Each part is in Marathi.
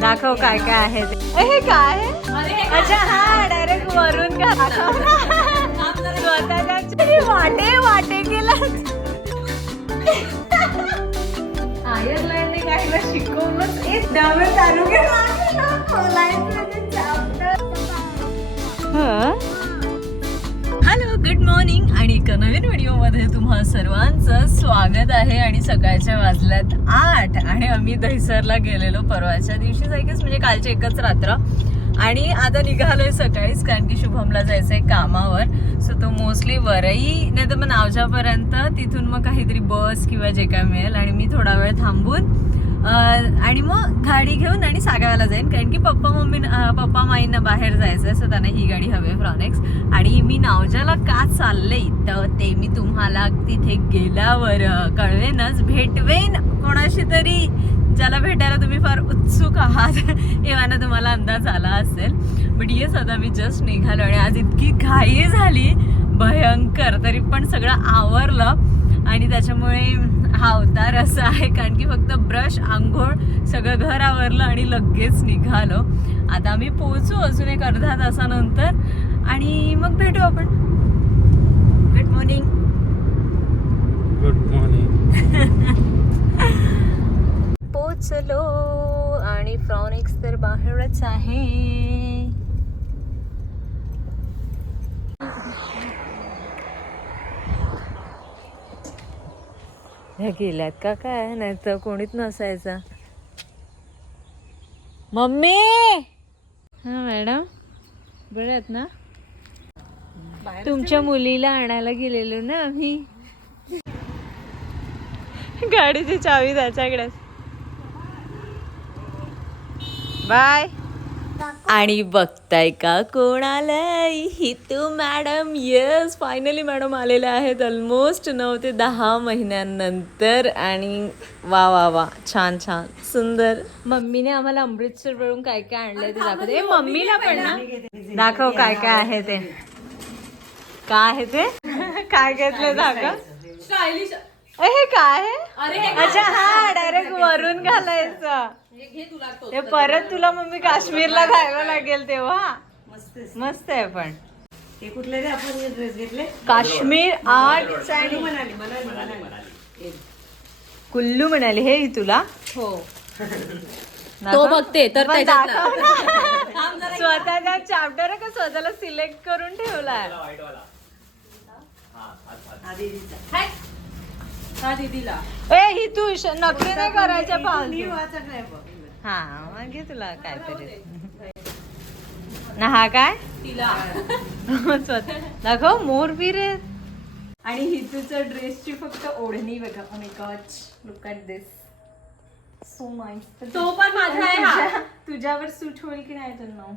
दाखव काय काय आहे ते. हे काय अच्छा हा डायरेक्ट वरून का? ना. स्वतःच्या वाटे वाटे केला. आयर्लंडने काहीला शिकवलं ए डावे तालुके हॅलो गुड मॉर्निंग आणि एका नवीन व्हिडिओमध्ये तुम्हा सर्वांचं स्वागत आहे. आणि सकाळच्या वाजल्यात आठ आणि आम्ही दहिसरला गेलेलो परवाच्या दिवशी जायकच म्हणजे कालची एकच रात्र. आणि आता निघालोय सकाळीच कारण की शुभमला जायचंय कामावर. सो तो मोस्टली वरई नाही तर मग नावजापर्यंत तिथून मग काहीतरी बस किंवा जे काय मिळेल. आणि मी थोडा वेळ थांबून आणि मग गाडी घेऊन आणि सागावाला जाईन. कारण की पप्पा मम्मी पप्पा माईंना बाहेर जायचं सो त्यांना ही गाडी हवी आहे फ्रॉनेक्स आणि मी नावजाला का चालले तर ते मी तुम्हाला तिथे गेल्यावर कळवेनच. भेटवेन. कोणाशी तरी ज्याला भेटायला तुम्ही फार उत्सुक आहात एव्हाना तुम्हाला अंदाज आला असेल. बट येस आता मी जस्ट निघालो आणि आज इतकी घाई झाली भयंकर. तरी पण सगळं आवरलं आणि त्याच्यामुळे हा अवतार असा आहे कारण की फक्त ब्रश आंघोळ सगळं घर आवरलं आणि लगेच निघालो. आता आम्ही पोहोचू अजून एक अर्धा तासानंतर आणि मग भेटू आपण. गुड मॉर्निंग गुड मॉर्निंग पोचलो आणि फ्रॉनिक्स तर बाहेरच आहे. गेल्यात का काय? नाही तर कोणीच नसायचं. मम्मी! हा मॅडम. बरे आहेत ना तुमच्या मुलीला आणायला गेलेलो ना आम्ही. गाडीची चावी त्याच्याकडेच. बाय. आणि बघताय का कोण आलंय ही तू मॅडम येस फायनली मॅडम आलेल्या आहेत ऑलमोस्ट नऊ ते दहा महिन्यानंतर. आणि वा वा वा छान छान सुंदर. मम्मीने आम्हाला अमृतसर वरून काय काय आणलंय ते दाखवते ए, मम्मीला पण ना? दाखव काय काय आहे ते. काय आहे ते? काय घेतलं दाखव. स्टायलिश हे काय आहे? अरे हे अच्छा हा डायरेक्ट वरून घालायचं. हे घे तुला तो परत तुला मम्मी काश्मीरला जायला लागेल तेव्हा. मस्त आहे. पण. ते कुठले रे आपण ड्रेस घेतले? काश्मीर आर्ट म्हणाली म्हणाली कुल्लू म्हणाली हे ही तुला? हो. तो बघते तर. स्वतःचा चॅप्टर का स्वतःला सिलेक्ट करून ठेवलाय? हा दीदीला. ए ही तू नखरे नाही करायच्या मी फालतू वाचत नाही बघ. हा मग घे तुला काहीतरी. ना हा काय? तिला. स्वतः दाखव मोर बीर आणि हितूचं ड्रेसची फक्त ओढणी बघा. Oh oh my gosh look at this so nice तो पण माझा आहे हा. तुझ्यावर सूट होईल की नाही तर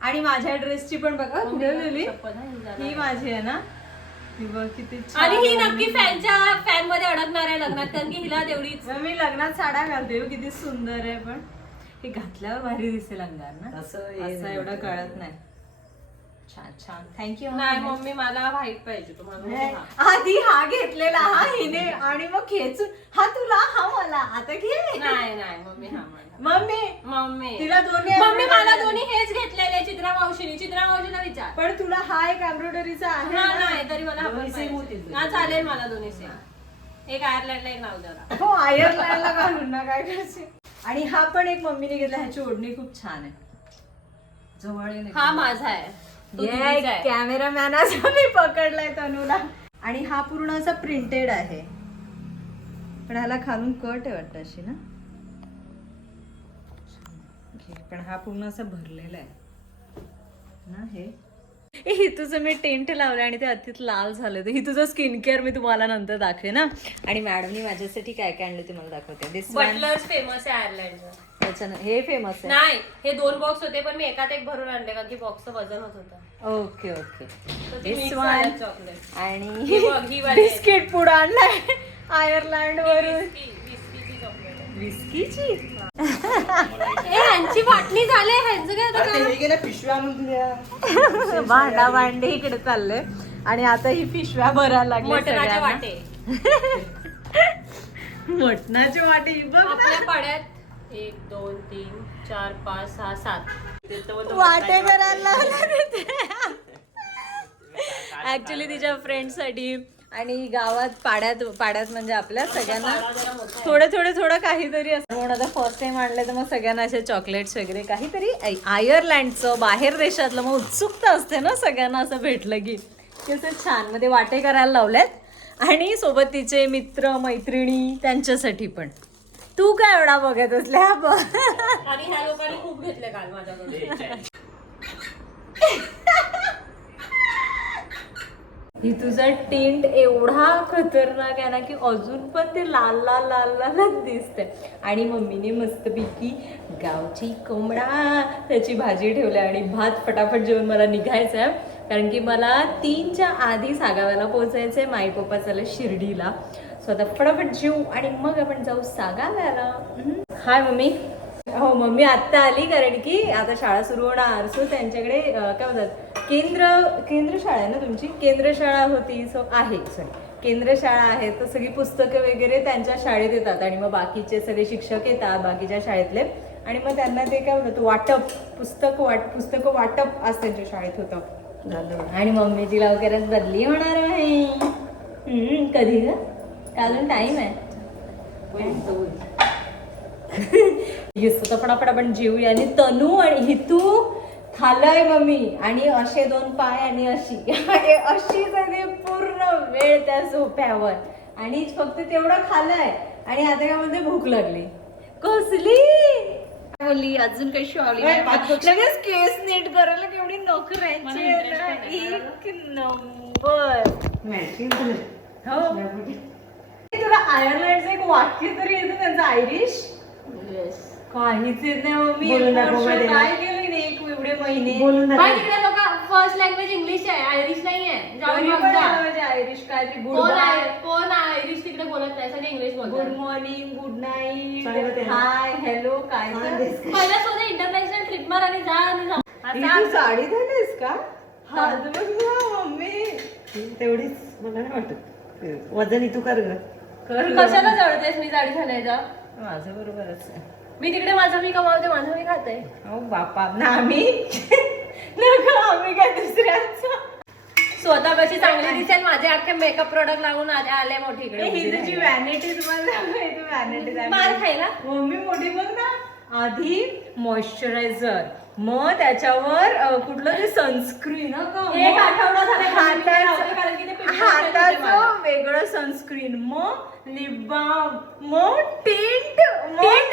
आणि माझ्या ड्रेसची पण बघा कुठे गेली ही माझी आहे ना. आणि ही. नक्की फॅनच्या फॅनमध्ये अडकणार आहे लग्नात कारण की हिला तेवढीच मी लग्नात साड्या घालते हो, किती सुंदर आहे पण. हे घातल्यावर भारी दिसेल अंगार ना. असं असं एवढं कळत नाही. छान छान. थँक्यू नाही मम्मी मला व्हाईट पाहिजे तुम्हाला हा. आधी हा घेतलेला हा हिने आणि मग खेचून हा तुला हा मला आता घे. नाही नाही मम्मी हा मला. Mummy mummy. तिला दोन्ही मम्मी मला दोन्ही हेच घेतलेले चित्रा मावशीने. चित्रा मावशीला विचार. पण तुला हा एक एम्ब्रॉयडरीचा आहे हा ना? नाही तरी मला हा चालेल मला दोन्ही सेम एक आयर्लंडला एक नावजाला हो आयर्लंडला घालून ना काय करशील आणि हा पण एक मम्मीने घेतला ह्याची ओढणी खूप छान आहे. जवळ. हा माझा आहे. आहे. कॅमेरामॅनाचा मी पकडलाय तनूला. आणि हा पूर्ण असा प्रिंटेड आहे. पण ह्याला खालून कट आहे वाटतं अशी ना? पण हा पूर्ण असा भरलेला आहे. ना हे? हितूचं मी टेंट लावलं आणि ते अतित लाल झालं तर हितूचं स्किन केअर मी तुम्हाला नंतर दाखवे ना आणि मॅडमनी माझ्यासाठी काय काय आणलं ते मला दाखवते. फेमस आहे हे फेमस आहे नाही हे दोन बॉक्स होते पण मी एकात एक भरून आणले कारण की बॉक्सचं वजन होत होतं ओके ओके तर ते This mix one. झालं chocolate. आणि ही बघ, ही वाली आहे. बिस्किट पुढं आणलाय आयर्लंड वरून chocolate आहे. विस्कीची ए ह्यांची वाटणी झाली ह्यांचं काय आता अरे ते हे गेल्या पिशव्या आणून दिल्या भांडा भांडे इकडे चालले आणि आता ही पिशव्या भरायला लागल्या मटणाचे सगळ्यांना. वाटे मटणाचे वाटे ही बघ ना. आपल्या पाड्यात एक दोन तीन चार पाच सहा सात. वाटे करायला ऍक्च्युली तिच्या फ्रेंडसाठी आणि गावात पाड्यात पाड्यात म्हणजे आपल्या सगळ्यांना थोडं थोडं थोडं काहीतरी असं. म्हणून आता फर्स्ट टाइम आणलं तर मग सगळ्यांना असे चॉकलेट्स वगैरे काहीतरी आय- आयर्लँडचं बाहेर देशातलं मग उत्सुकता असते ना सगळ्यांना असं भेटलं की. की असं छानमध्ये वाटे करायला लावल्यात आणि सोबत तिचे मित्र मैत्रिणी त्यांच्यासाठी पण. तू काय एवढा बघत असल्या बघ. आणि ह्या लोकांनी खूप घेतले काल माझ्याकडून ही तुझा टेंट एवढा खतरनाक आहे ना की अजून पण ते लाल लाल लाल लालच दिसते आणि मम्मीने मस्तपैकी गावची कोंबडा त्याची भाजी ठेवली आणि भात फटाफट जेवण मला निघायचं आहे. कारण की मला तीनच्या आधी सागाव्याला पोहोचायचं आहे माई पप्पा चालले शिर्डीला. सो आता फटाफट जेऊ आणि मग आपण जाऊ सागाव्याला. हाय मम्मी. हो मम्मी आत्ता आली कारण की आता शाळा सुरू होणार. सो त्यांच्याकडे काय म्हणतात? केंद्र केंद्र शाळा आहे ना तुमची? केंद्र शाळा होती. सो आहे सॉरी केंद्र शाळा आहे. तर सगळी पुस्तकं वगैरे त्यांच्या शाळेत येतात. आणि मग बाकीचे सगळे शिक्षक येतात बाकीच्या शाळेतले. आणि मग त्यांना ते काय म्हणतात? वाटप पुस्तक वाट पुस्तकं वाटप आज त्यांच्या शाळेत होतं. झालं आणि मम्मीची लवकरच बदली होणार आहे. कधी ग? का अजून टाइम आहे. येस तर फटाफट आपण जेऊया. आणि तनू आणि हितू खाल्लंय मम्मी. आणि असे दोन पाय आणि अशी. अशी सगळी पूर्ण वेळ त्या सोप्यावर आणि फक्त तेवढं खाल्लंय आणि आता काय म्हणते भूक लागली. कसली? बोलली अजून कशी आवली लगेच केस नीट करायला केवढी नोकरायची. एक नंबर. मॅचिंग हो. तुला आयर्लंडचं एक वाक्य तरी येतं त्यांचं आयरिश? काहीच येत नाही मम्मी बोलून एक दाखव वर्ष माहिती आहे ना? काय केलं नाही एक एवढे महिने. बोलून पण दाखव. तिकडे लोक फर्स्ट लँग्वेज इंग्लिश आहे आयरिश नाही आहे. जाऊन कोणी बघ पण जा. आलं म्हणजे आयरिश काय ते गुड कोण बाय आहे कोण आयरिश तिकडे बोलत नाही सगळे इंग्लिश गुड बोलतात मॉर्निंग गुड चांगलं नाईट ते. हाय हॅलो काय हा, तर? स्वतः इंटरनॅशनल ट्रिप मार आणि जा आणि जा. ही तू साडी घालीस का? हा, तर बघ ना, मम्मी. तेवढीच मला नाही वाटत. वजन तू कर ग कर. कशाला जळतेस मी साडी घालायचा माझं बरोबरच आहे. मी तिकडे माझं मी कमावते माझं मी खाते. अहो बापा ना आम्ही? नको आम्ही काय दुसऱ्याचं? स्वतः कशी चांगली दिसेल माझे अख्खे मेकअप प्रोडक्ट लागून आले आले मोठी इकडे ही तुझी. व्हॅनिटी तुम्हाला व्हॅनिटी मार खायला? मम्मी मोठी बघ ना. आधी मॉइश्चरायझर मग त्याच्यावर कुठलं ते सनस्क्रीन एक आठवडा झाला कारण की ते. हाताचं वेगळं सनस्क्रीन मग लिप बाम मग टेंट मग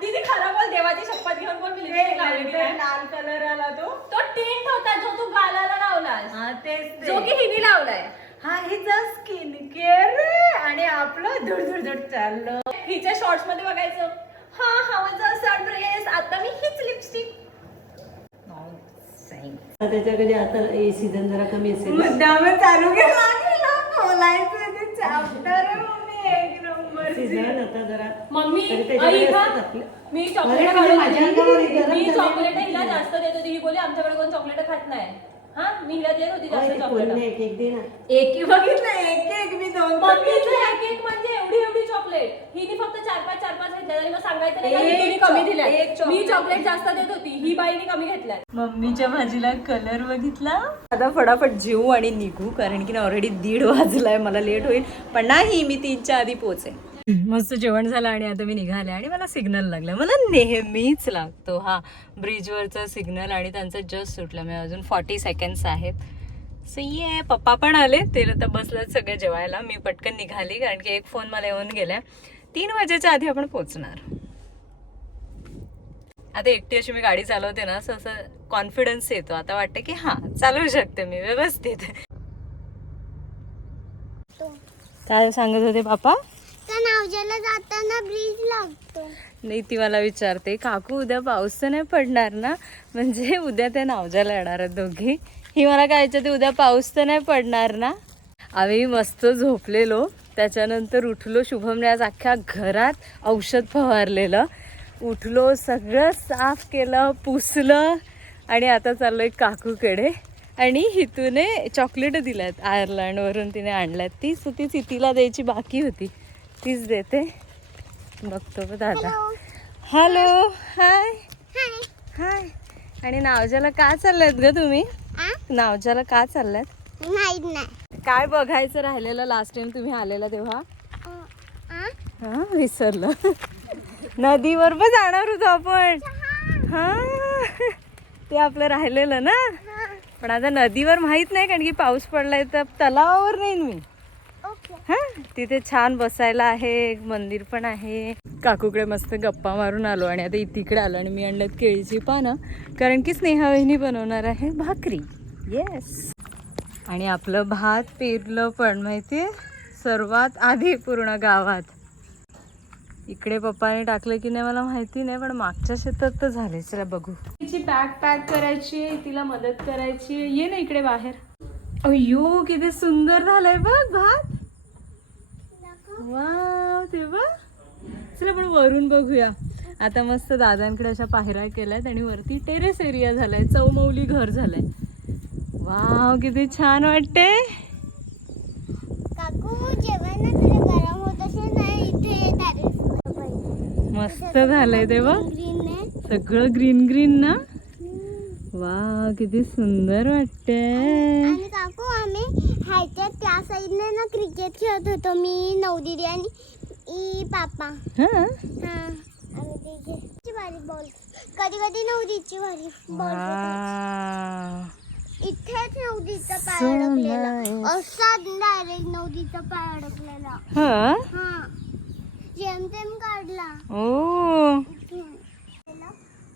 दीदी खरं बोल देवाची शपथ घेऊन बोल मी लावली. लाल कलर आला तो. तो टिंट होता जो तू गालाला लावलास. हा तेच. जो की हिने लावलाय. हा हिचा स्किन केअर आणि आपलं धड धड धड चाललं. हिच्या शॉर्ट्समध्ये बघायचं. हा हा माझा असा ड्रेस आता मी हीच लिपस्टिक आता त्याच्याकडे आता ए सीझन जरा कमी असेल. मुद्दाम चालू केला. बोलायचं ते चॅप्टर एक नंबर सीझन आता जरा मम्मी तरी त्याच्याकडे ऐका असतात आपले. मी अरे, चॉकलेट तुझ्या माझ्या अंगावर गरम मी. चॉकलेट हिला जास्त देत होती ही बोली आमच्याकडे कोण चॉकलेट खात नाही. हा मी हिला देत होती जास्त चॉकलेट एक एक दे ना. एक बघितलं? एक एक मी दोन मम्मीचं एक एक म्हणजे एवढी एवढी चॉकलेट हिने फक्त चार पाच चार पाच घेतल्या मग सांगायचं नाही का एक हिने कमी चॉक- दिल्या एक मी chocolate. चॉकलेट जास्त देत होती. ही बाईने कमी घेतल्या मम्मीच्या भाजीला कलर बघितला? आता फटाफट जेऊ आणि निघू कारण की ऑलरेडी दीड वाजलाय. मला लेट होईल. पण नाही मी तीनच्या आधी पोहोचे मस्त जेवण झालं आणि आता मी निघाले आणि मला सिग्नल लागला. मला नेहमीच लागतो हा. ब्रिजवरचा सिग्नल आणि त्यांचं जस्ट सुटलं. मी अजून फॉर्टी सेकंड्स आहेत. सो ये पप्पा पण आले. ते आता बसलेत सगळे जेवायला. मी पटकन निघाली कारण की एक फोन मला येऊन गेलाय. तीन वाजेच्या आधी आपण पोहोचणार. आता एकटी अशी मी गाडी चालवते ना असं असं कॉन्फिडन्स येतो. आता वाटतं की हा चालवू शकते मी. व्यवस्थित. काय सांगत होते पापा त्या जाताना ब्रिज लागतो. नाही ती मला विचारते काकू उद्या पाऊस तर नाही पडणार ना? म्हणजे उद्या त्या नावजाला येणार आहेत दोघी. ही मला काय विचारते उद्या पाऊस तर नाही पडणार ना? आम्ही मस्त झोपलेलो. त्याच्यानंतर उठलो शुभमने आज अख्ख्या घरात औषध फवारलेलं. उठलो सगळं साफ केलं पुसलं आणि आता चाललो एक काकूकडे. आणि हितूने चॉकलेट दिल्यात आयर्लंडवरून तिने आणल्यात. ती सो ती तिला द्यायची बाकी होती. तीच देते. बघतो बघ दादा. हॅलो हाय हाय आणि नावजाला का चाललात ग तुम्ही? नावजाला का चाललात काय बघायचं राहिलेलं लास्ट टाइम तुम्ही आलेला तेव्हा? हा विसरलं. नदीवर पण जाणार होतो आपण. हा. ते आपलं राहिलेलं ना? पण आता नदीवर माहीत नाही कारण की पाऊस पडलाय तर तलावावर नाही मी. हा तिथे छान बसायला आहे एक मंदिर पण आहे. काकूकडे मस्त गप्पा मारून आलो आणि आता तिकडे आलो आणि मी आणलं केळीची पानं कारण की स्नेहा वहिनी बनवणार आहे भाकरी. येस आणि आपलं भात पेरलं पण माहितीये? सर्वात आधी पूर्ण गावात. इकडे पप्पाने टाकलं की नाही मला माहिती नाही पण मागच्या शेतात तर झाले. चला बघू. तिची बॅग पॅक करायची आहे तिला मदत करायची. आहे. ये ना इकडे बाहेर. अय्यो किती सुंदर झालंय बघ भात. वाव ते बघ चला आपण वरून बघूया. आता मस्त दादांकडे अशा पायऱ्या केल्यात आणि वरती टेरेस एरिया झालाय. चौमौली घर झालंय. वाव किती छान वाटते. मस्त झालंय ते बघ ग्रीन आहे. सगळं ग्रीन ग्रीन ना? वाव किती सुंदर वाटतंय आणि काकू आम्ही ह्याच्या त्या साईडने ना क्रिकेट खेळत होतो मी नवदिदी आणि ई पापा हा? हा आम्ही भारी बॉल कधी कधी नवदीची भारी बॉल. इथेच नवदीचा पाय So अडकलेला. nice. असा डायरेक्ट नवदीचा पाय अडकलेला. हा? हा. जेमतेम काढला. ओ इथून.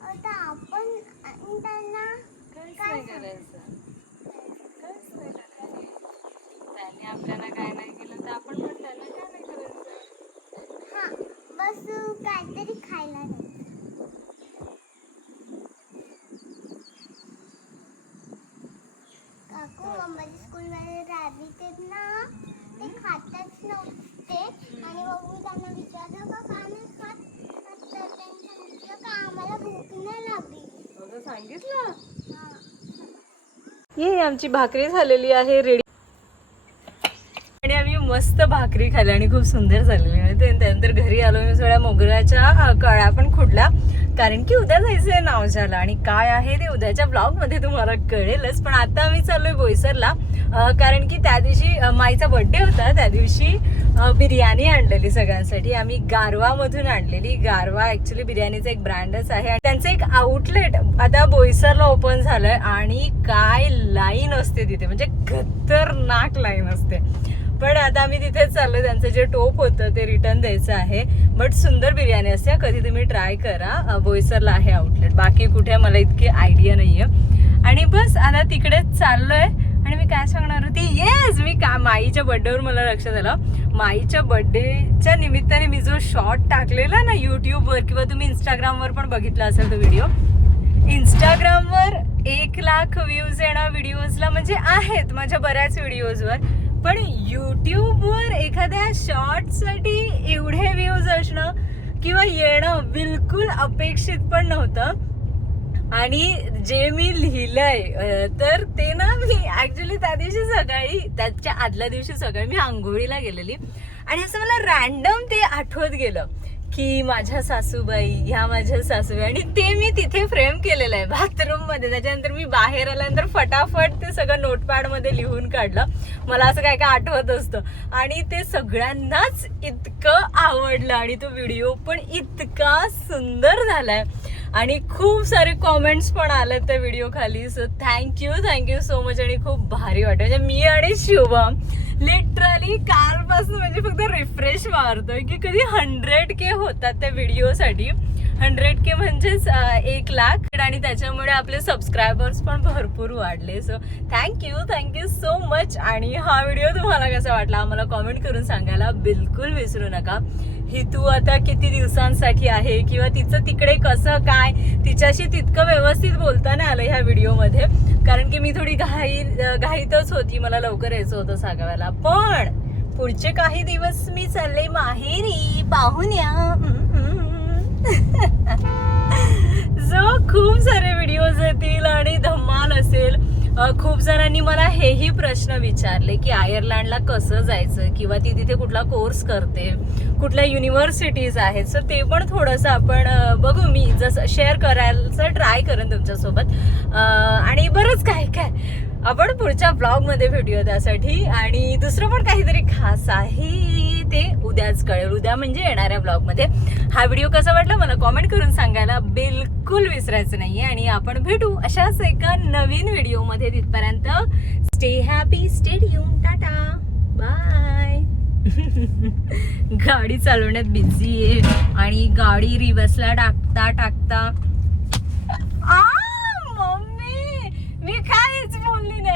आता आपण आणि त्यांना काय त्याने आपल्याला काय नाही केलं तर आपण पण त्याला काय नाही करायचं हा बस काहीतरी खायला द्यायचं काकू अंबाजी स्कूलमध्ये रॅबिट आहेत ना ते खातच नव्हते आणि मग मी त्यांना विचारलं का का नाही खात तर त्यांनी सांगितलं का आम्हाला भूक नाही लागली सांगितलं? ये आमची भाकरी झालेली आहे रेडी आणि आम्ही मस्त भाकरी खाल्ली आणि खूप सुंदर झालेली आहे. ते- त्यानंतर घरी आलो मी सगळ्या मोगऱ्याच्या कळ्या पण खुडल्या. कारण की उद्या जायचं जायचंय नावजाला आणि काय आहे ते उद्याच्या ब्लॉगमध्ये तुम्हाला कळेलच. पण आता आम्ही चाललोय बोईसरला. कारण की त्या दिवशी माईचा बर्थडे होता त्या दिवशी बिर्याणी आणलेली सगळ्यांसाठी. आम्ही गारवा मधून आणलेली. गारवा ऍक्च्युली बिर्याणीचा एक ब्रँडच आहे. आणि त्यांचं एक आउटलेट आता बोईसरला ओपन झालंय आणि काय लाईन असते तिथे. म्हणजे खतरनाक लाईन असते. पण आता आम्ही तिथेच चाललो त्यांचं जे टोप होतं ते रिटर्न द्यायचं आहे. बट सुंदर बिर्याणी असते. कधी तुम्ही ट्राय करा. बोईसरला आहे आउटलेट बाकी कुठे मला इतकी आयडिया नाहीये. आणि बस आता तिकडेच आहे आणि मी काय सांगणार होती? येस मी का माईच्या बर्थडेवर मला लक्षात आलं. माईच्या बर्थडेच्या निमित्ताने मी जो शॉर्ट टाकलेला ना युट्यूबवर किंवा तुम्ही इंस्टाग्रामवर पण बघितला असेल तो व्हिडिओ इंस्टाग्रामवर एक लाख व्ह्यूज येणं व्हिडिओजला म्हणजे आहेत माझ्या बऱ्याच व्हिडिओजवर पण यूट्यूबवर एखाद्या शॉर्टसाठी एवढे व्ह्यूज असणं किंवा येणं बिलकुल अपेक्षित पण नव्हतं. आणि जे मी लिहिलंय तर ते ना मी ऍक्च्युली त्या दिवशी सकाळी त्याच्या आदल्या दिवशी सकाळी मी आंघोळीला गेलेली. आणि असं मला रॅन्डम ते आठवत गेलं की माझ्या सासूबाई ह्या माझ्या सासूबाई आणि ते मी तिथे फ्रेम केलेलं आहे बाथरूममध्ये त्याच्यानंतर मी बाहेर आल्यानंतर फटाफट ते सगळं नोटपॅडमध्ये लिहून काढलं. मला असं काय काय आठवत असतं. आणि ते सगळ्यांनाच इतकं आवडलं आणि तो व्हिडिओ पण इतका सुंदर झालाय. आणि खूप सारे कॉमेंट्स पण आले त्या व्हिडिओ खाली. So thank you thank you so much आणि खूप भारी वाटत म्हणजे मी आणि शुभम लिटरली कालपासून म्हणजे फक्त रिफ्रेश मारतोय की कधी हंड्रेड के होतात त्या व्हिडिओसाठी हंड्रेड के म्हणजेच एक लाख. आणि त्याच्यामुळे आपले सबस्क्रायबर्स पण भरपूर वाढले. So thank you thank you so much आणि हा व्हिडिओ तुम्हाला कसा वाटला? आम्हाला कॉमेंट करून सांगायला बिलकुल विसरू नका. ही तू आता किती दिवसांसाठी आहे? किंवा तिचं तिकडे कसं काय? तिच्याशी तितकं व्यवस्थित बोलताना आलं ह्या व्हिडिओमध्ये. कारण की मी थोडी घाई घाईतच होती. मला लवकर यायचं होतं सागाव्याला पण पुढचे काही दिवस मी चालले माहेरी. पाहून या. जो खूप सारे व्हिडिओज येतील आणि धमाल असेल. खूप जणांनी मला हेही प्रश्न विचारले की आयर्लंडला कसं जायचं किंवा ती तिथे कुठला कोर्स करते कुठल्या युनिव्हर्सिटीज आहेत. सो ते पण थोडंसं आपण बघू. मी जसं शेअर करायचं ट्राय करेन तुमच्यासोबत. आणि बरंच काय काय? आपण पुढच्या ब्लॉगमध्ये भेटूया त्यासाठी. आणि दुसरं पण काहीतरी खास आहे ते उद्याच कळेल. उद्या म्हणजे येणाऱ्या ब्लॉगमध्ये. हा व्हिडिओ कसा वाटला मला कॉमेंट करून सांगायला बिलकुल विसरायचं नाहीये. आणि आपण भेटू अशाच एका नवीन व्हिडिओमध्ये तिथपर्यंत. Stay happy stadium tata. Bye गाडी चालवण्यात बिझी आहे. आणि गाडी रिवर्सला टाकता टाकता. मम्मी! मी it.